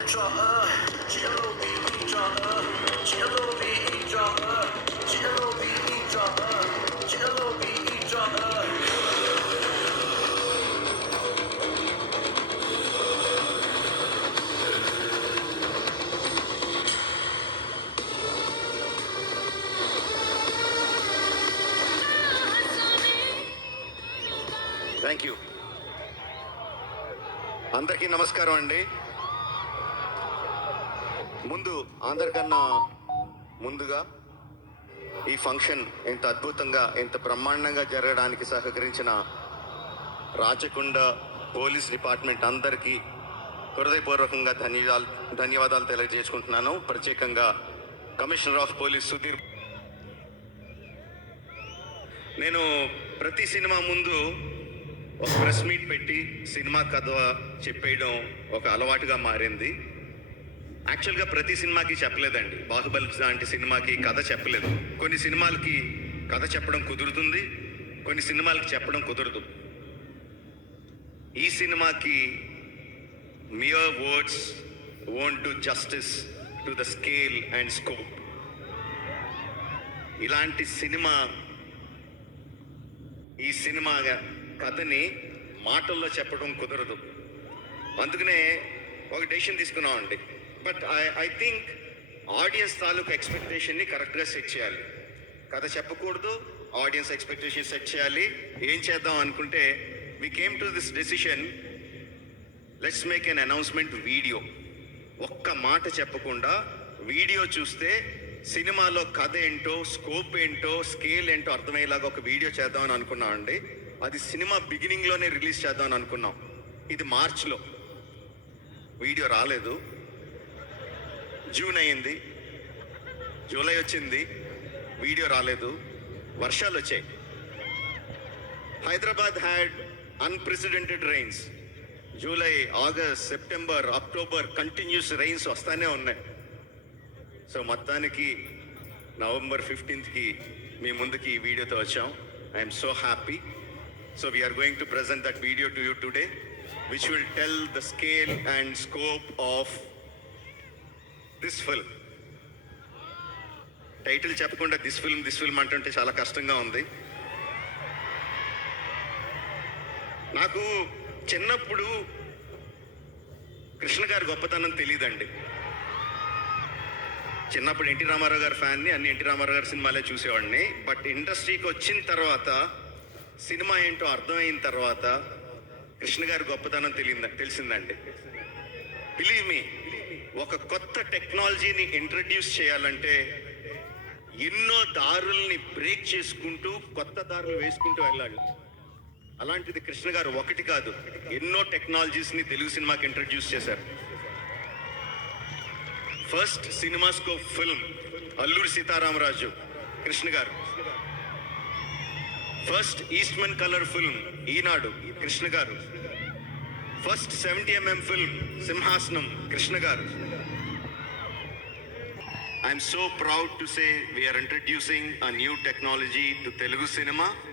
抓揭露比例抓揭露比例抓揭露比例抓揭露比例抓థ్యాంక్ you. అందరికీ నమస్కారం అండి. అందరికన్నా ముందుగా ఈ ఫంక్షన్ ఇంత అద్భుతంగా ఇంత బ్రహ్మాండంగా జరగడానికి సహకరించిన రాచకొండ పోలీస్ డిపార్ట్మెంట్ అందరికీ హృదయపూర్వకంగా ధన్యవాదాలు తెలియజేసుకుంటున్నాను. ప్రత్యేకంగా కమిషనర్ ఆఫ్ పోలీస్ సుధీర్. నేను ప్రతి సినిమా ముందు ఒక ప్రెస్ మీట్ పెట్టి సినిమా కథ చెప్పేయడం ఒక అలవాటుగా మారింది. యాక్చువల్గా ప్రతి సినిమాకి చెప్పలేదండి. బాహుబలి లాంటి సినిమాకి కథ చెప్పలేదు. కొన్ని సినిమాలకి కథ చెప్పడం కుదురుతుంది, కొన్ని సినిమాలకి చెప్పడం కుదరదు. ఈ సినిమాకి mere words won't do justice to the scale and scope. ఇలాంటి సినిమా, ఈ సినిమా కథని మాటల్లో చెప్పడం కుదరదు. అందుకనే ఒక డెసిషన్ తీసుకున్నామండి. బట్ ఐ థింక్ ఆడియన్స్ తాలూకు ఎక్స్పెక్టేషన్ని కరెక్ట్గా సెట్ చేయాలి. కథ చెప్పకూడదు, ఆడియన్స్ ఎక్స్పెక్టేషన్ సెట్ చేయాలి. ఏం చేద్దాం అనుకుంటే we came to this decision, let's make an announcement video. ఒక్క మాట చెప్పకుండా వీడియో చూస్తే సినిమాలో కథ ఏంటో, స్కోప్ ఏంటో, స్కేల్ ఏంటో అర్థమయ్యేలాగా ఒక వీడియో చేద్దామని అనుకున్నాం అండి. అది సినిమా బిగినింగ్లోనే రిలీజ్ చేద్దామని అనుకున్నాం. ఇది మార్చ్లో, వీడియో రాలేదు. జూన్ అయింది, జూలై వచ్చింది, వీడియో రాలేదు. వర్షాలు వచ్చాయి. Hyderabad had unprecedented rains. July, August, September, October continuous rains వస్తానే ఉన్నాయి. సో మొత్తానికి నవంబర్ 15th మీ ముందుకి ఈ వీడియోతో వచ్చాం. I'm so happy. So we're going to present that video to you today, which will tell the scale and scope of this film. Title చెప్పకుండా this film అంటుంటే చాలా కష్టంగా ఉంది. నాకు చిన్నప్పుడు కృష్ణ గారి గొప్పతనం తెలియదండి. చిన్నప్పుడు ఎన్టీ రామారావు గారి ఫ్యాన్ని, అన్ని ఎన్టీ రామారావు గారి సినిమాలే చూసేవాడిని. బట్ ఇండస్ట్రీకి వచ్చిన తర్వాత, సినిమా ఏంటో అర్థమైన తర్వాత కృష్ణ గారి గొప్పతనం తెలిసిందండి. బిలీవ్ మీ, ఒక కొత్త టెక్నాలజీని ఇంట్రడ్యూస్ చేయాలంటే ఎన్నో దారుల్ని బ్రేక్ చేసుకుంటూ కొత్త దారులు వేసుకుంటూ వెళ్ళాలి. అలాంటిది కృష్ణ గారు ఒకటి కాదు, ఎన్నో టెక్నాలజీస్ని తెలుగు సినిమాకి ఇంట్రడ్యూస్ చేశారు. First cinemascope film Alluri Sitaramaraju Krishna గారు. First Eastman colour film Eenadu Krishna గారు. First 70mm film Simhasanam Krishna గారు. I'm so proud to say we're introducing a new technology to Telugu cinema.